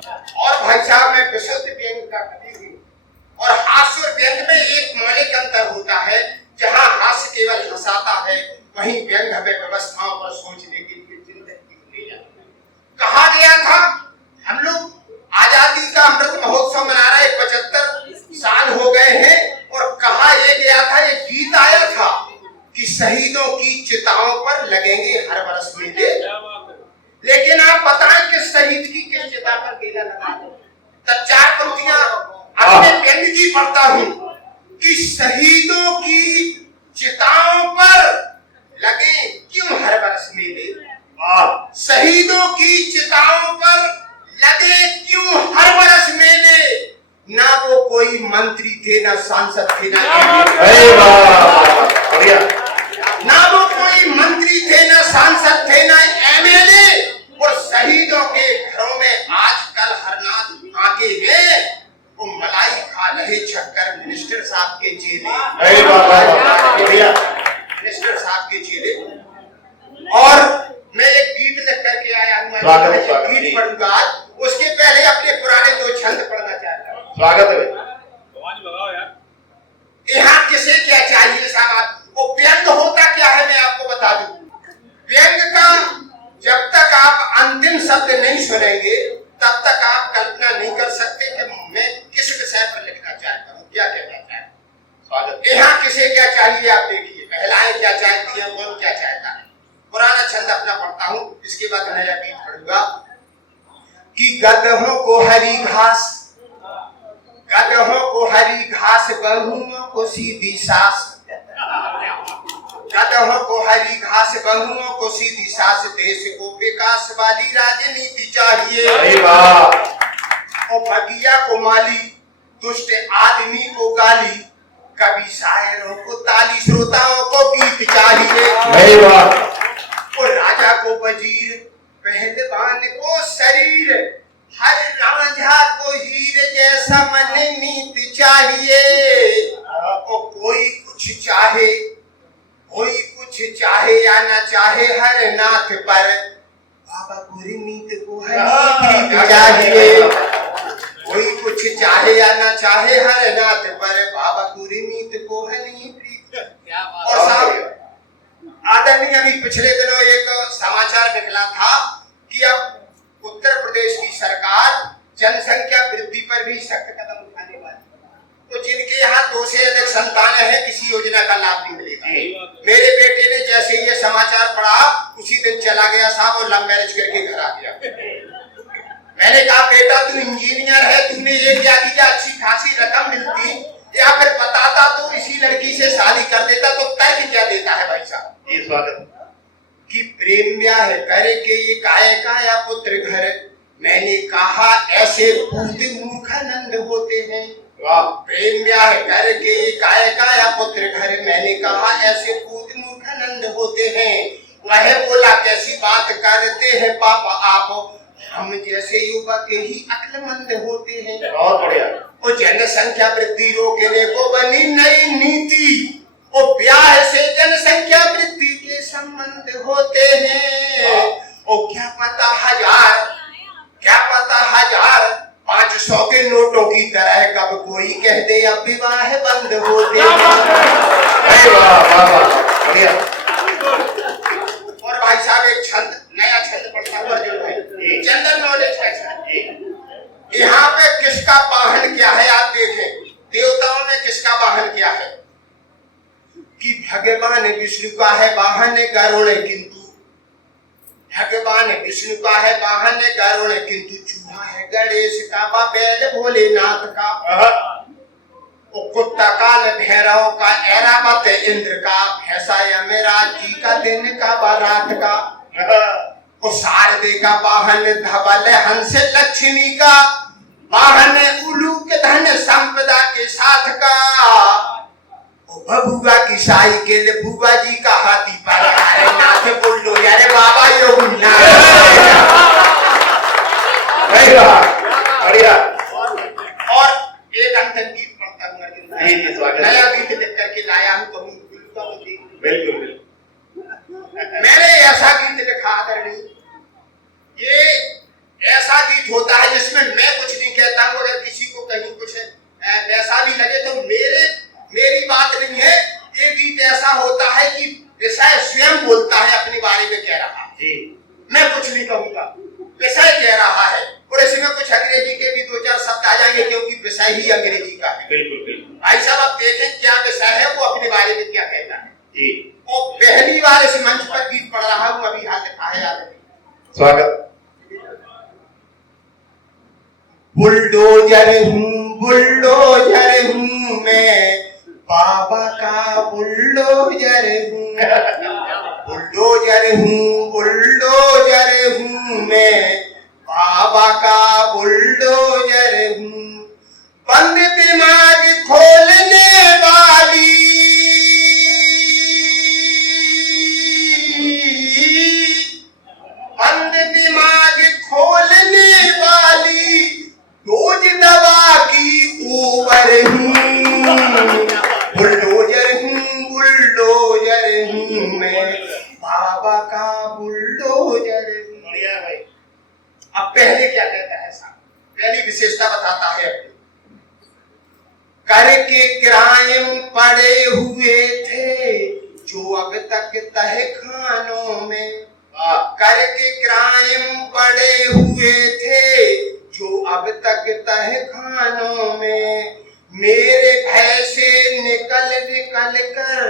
और भाई साहब मैं विशुद्ध व्यंग का कवि हूँ और हास्य और व्यंग में एक मौलिक अंतर होता है। जहाँ हास्य केवल हंसाता है वहीं व्यंग हमें व्यवस्थाओं पर सोचने के लिए जिंदगी ले जाता है। कहा गया था हम लोग आजादी का अमृत महोत्सव मना रहे 75 साल हो गए हैं और कहा यह गया था, ये गीत आया था कि शहीदों की चिताओं पर लगेंगे हर बरस मेले। लेकिन आप बताएं कि शहीद की किस चिता पर मेला लगा दो। तब 4 पंक्तियां अपने व्यंग की पढ़ता हूं कि शहीदों की चिताओं पर लगे क्यों हर बरस मेले। शहीदों की चिताओं पर लगे क्यों हर बरस मेले। ना वो कोई मंत्री थे, ना सांसद थे, ना वो कोई मंत्री थे, ना सांसद थे, ना एमएलए। और शहीदों के घरों में आजकल हरनाथ आके हैं वो मलाई खा रहे छक्कर मिनिस्टर साहब के चेले। मिनिस्टर साहब के चेले। और मैं एक गीत लिख करके आया हूँ, गीत पढ़ूंगा। उसके पहले अपने पुराने 2 छंद पढ़ना चाहता हूँ। स्वागत है। यहाँ किसे क्या चाहिए साहब। वो व्यंग होता क्या है मैं आपको बता दूं। व्यंग का जब तक आप अंतिम शब्द नहीं सुनेंगे तब तक आप कल्पना नहीं कर सकते कि मैं किस विषय पर लिखना चाहता हूँ, क्या कहना चाहता हूँ। स्वागत। यहाँ किसे क्या चाहिए आप देखिए। महिलाएं क्या चाहती हैं, कौन क्या चाहता है। पुराना छंद अपना पढ़ता हूँ, इसके बाद नया गीत पढ़ूंगा कि गधों को हरी घास, गधों को हरी घास, बहुओं को सीधी सास। गधों को हरी घास, बहुओं को सीधी सास। देश को विकास वाली राजनीति चाहिए। और भगिया को माली, दुष्ट आदमी को गाली, कवि शायरों को ताली, श्रोताओं को गीत चाहिए। और राजा को वजीर, पहलवान को शरीर, हर रांझा को हीरे जैसा मन नीत चाहिए। और कोई कुछ चाहे, कोई कुछ चाहे या ना चाहे, हर नाथ पर बाबा गुरमीत को हर चाहिए। कोई कुछ चाहे या ना चाहे, हर नाथ पर बाबा गुरमीत को हनी प्रीत। और साहब आदरणीय अभी पिछले दिनों एक समाचार निकला था कि अब उत्तर प्रदेश की सरकार जनसंख्या वृद्धि पर भी सख्त कदम उठाने वाली। तो जिनके यहाँ 2 से अधिक संतानें हैं किसी योजना का लाभ नहीं मिलेगा। मेरे बेटे ने जैसे ये समाचार पढ़ा उसी दिन चला गया साहब और लव मैरिज करके घर आ गया। मैंने कहा बेटा तू इंजीनियर है, तूने ये क्या किया, अच्छी खासी रकम मिलती या फिर बताता तो इसी लड़की से शादी कर देता। तो तर्क क्या देता है भाई साहब। ये स्वागत कि प्रेम ब्याह करे के ये काय का या पुत्र घर। मैंने कहा ऐसे पूत मूर्खानंद होते हैं। प्रेम ब्याह करके ये काय का या पुत्र घर। मैंने कहा ऐसे पूत मूर्खानंद होते हैं। वह बोला कैसी बात करते हैं पापा आप, हम जैसे युवक ही अक्लमंद होते हैं। बहुत बढ़िया। और जनसंख्या वृद्धि रोकने को बनी नई नीति। और ब्याह से जनसंख्या वृद्धि के संबंध होते हैं। और क्या पता हजार 500 के नोटों की तरह कब कोई कह दे अब विवाह बंद होते हैं। और भाई साहब एक छंद, नया छंद पढ़ता हूँ अर्जुन भाई, जनरल नॉलेज का छंद। यहाँ पे किसका वाहन क्या है आप देखें। देवताओं में किसका वाहन क्या है कि भगवान विष्णु का है वाहन गरुड़, किंतु भगवान विष्णु का है वाहन गरुड़, किंतु चूहा है गणेश का, बैल भोलेनाथ का। कुत्ता काल भैरव का, ऐरावत इंद्र का, भैंसा यमराज जी का, दिन का बारात का। शारदे का वाहन धवल हंस लक्ष्मी का, वाहन उलूक धन संपदा के साथ का। बबुआ की साइकिल बुआ जी का हाथी पर। अरे नाथ बोल लो यार बाबा योगिना। बढ़िया। और एक अंतिम गीत पढ़ता हूँ अर्जुन, नया गीत लिख करके लाया हूँ तो बिल्कुल। मैंने ऐसा गीत लिखा आदरणीय, ये ऐसा गीत होता है जिसमें विषय ही अंग्रेजी का है। बिल्कुल बिल्कुल भाई साहब अब देखें क्या विषय है, वो अपने बारे में क्या कहता है। जी। और पहली बार इस मंच पर गीत पढ़ रहा हूं, अभी हाल लिखा है याद नहीं। स्वागत। बुलडोजर हूँ मैं, बाबा का बुलडोजर हूँ। बुलडोजर हूँ मैं, बाबा का बुलडोजर हूँ। बंद दिमाग खोलने वाली, बंद दिमाग खोलने वाली, डोज दवा की ऊपर हूँ। बुलडोजर हूँ मैं, बाबा का बुलडोजर हूँ। बढ़िया भाई। अब पहले क्या कहता है साहब, पहली विशेषता बताता है अपनी। करके क्राइम पड़े हुए थे जो अब तक तह खानों में, करके क्राइम पड़े हुए थे जो अब तक तह खानों में, मेरे भय से निकल निकल कर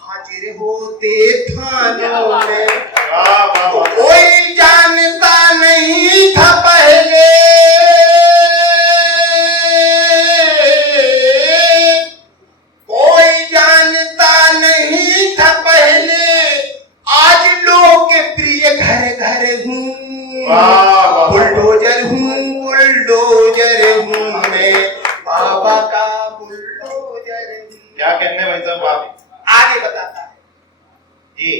हाजिर होते थानों में। तो कोई जानता नहीं था पहले, कोई जानता नहीं था पहले, आज लोग के प्रिय घर घर हूँ। बुलडोजर हूँ मैं, बाबा का बुलडोजर हूँ। क्या कहने भाई साहब आप आगे बताता है जी।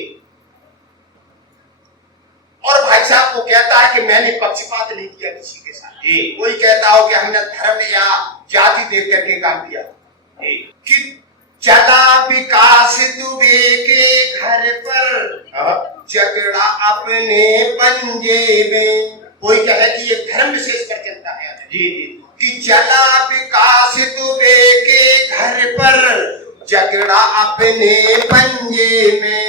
और भाई साहब को कहता है कि मैंने पक्षपात नहीं किया किसी के साथ जी। कोई कहता हो कि हमने धर्म या जाति देख करके काम किया जी। कि चला विकास दुबे के घर पर, झगड़ा अपने पंजे में। कोई कहे कि ये धर्म विशेष पर चलता है जी जी। कि चला विकास दुबे के घर पर, झगड़ा अपने पंजे में।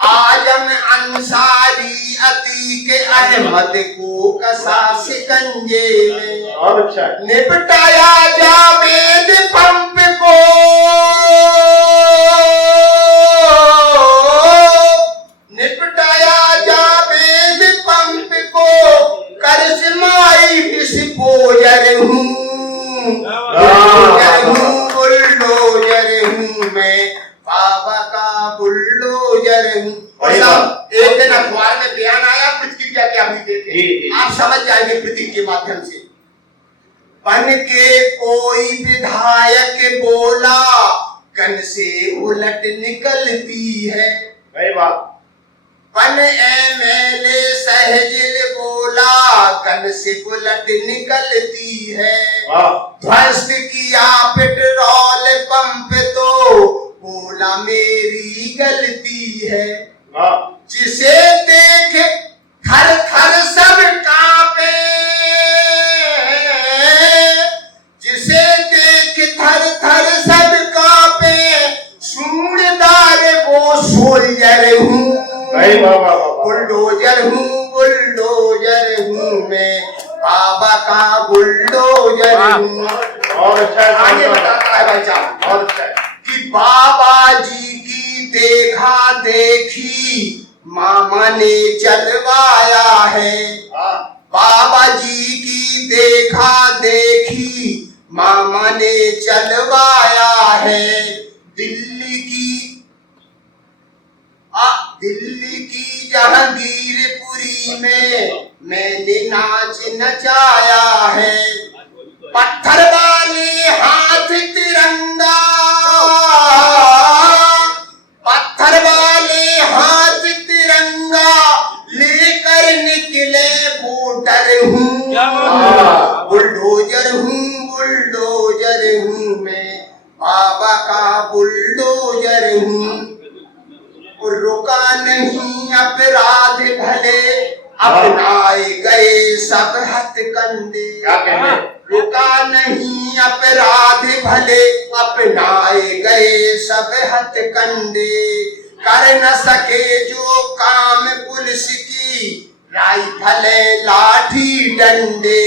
आजम अंसारी अतीक अहमद को कसा शिकंजे में। बहुत अच्छा। निपटाया जावेद पंप को, निपटाया जावेद पंप को, करिश्माई डिस्पोजर हूँ। बुलडोजर हूँ मैं, बाबा का बुलडोजर हूँ। और साहब एक दिन अखबार में बयान आया, प्रतिक्रिया क्या हुई थे आप समझ जाएंगे प्रतीक के माध्यम से। बन के कोई विधायक बोला, गन से उलट निकलती है। भाई बात। बन एमएलए सहजिल बोला, गन से उलट निकलती है। ध्वस्त किया पेट्रोल पंप तो बोला मेरी गलती है। जिसे देख थर थर सब कांपे, जिसे देख थर थर सब कांपे, सूरदार वो सोल्जर हूँ। बुलडोजर हूँ मैं, बाबा का बुलडोजर हूँ। और अच्छा है। आगे बताता है भाई साहब और अच्छा है कि बाबा जी की देखा देखी मामा ने चलवाया है। बाबा जी की देखा देखी मामा ने चलवाया है। दिल्ली की जहांगीरपुरी में मैंने नाच नचाया है। पत्थर वाले हाथ तिरंगा, पत्थर वाले हाथ तिरंगा लेकर निकले वोटर हूँ। बुलडोजर हूँ मैं, बाबा का बुलडोजर हूँ। रुका नहीं अपराध भले, अपनाए गए सब हथकंडे। रुका नहीं अपराध भले, अपनाए गए सब हथकंडे। कर न सके जो काम पुलिस की, राइफल लाठी डंडे।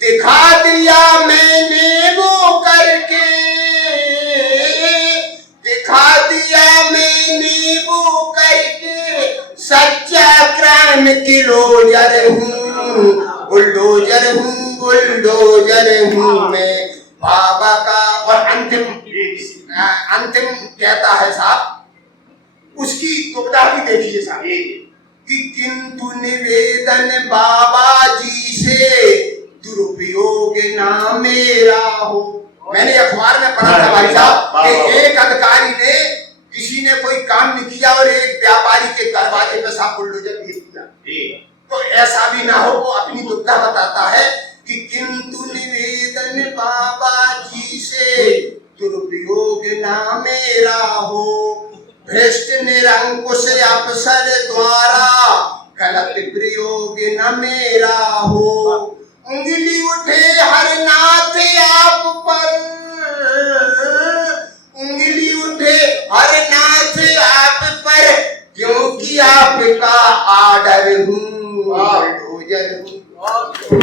दिखा दिया मैंने टाइम किलोजर हूँ, बुलडोजर हूँ मैं बाबा का। और अंतिम कहता है साहब, उसकी दुविधा भी देखिए साहब कि किंतु निवेदन बाबा जी से दुरुपयोग ना मेरा हो। मैंने अखबार में पढ़ा था भाई साहब कि एक अधिकारी ने, किसी ने कोई काम नहीं किया और एक व्यापारी के दरवाजे पे साहब बुलडोजर भेज दिया। तो ऐसा भी ना हो। वो अपनी दुविधा बताता है कि किंतु निवेदन बाबा जी से दुरुपयोग ना मेरा हो, भ्रष्ट निरंकुश अफसर द्वारा गलत प्रयोग न मेरा हो। उंगली उठे हर नाथ आप पर, उंगली उठे हर नाथ आप पर, क्योंकि आपका आर्डर हूँ, बुलडोजर हूँ।